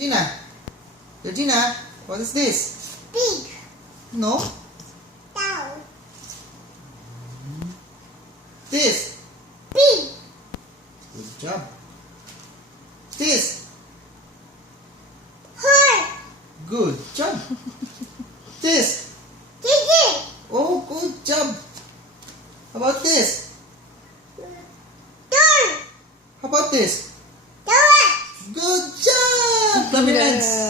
Georgina. Georgina, what is this? Pig. No. Cow. This. Pig. Good job. This. Horse. Good job. This. Chicken. Oh, good job. How about this? Door. How about this? Door. Good job. Clap your hands.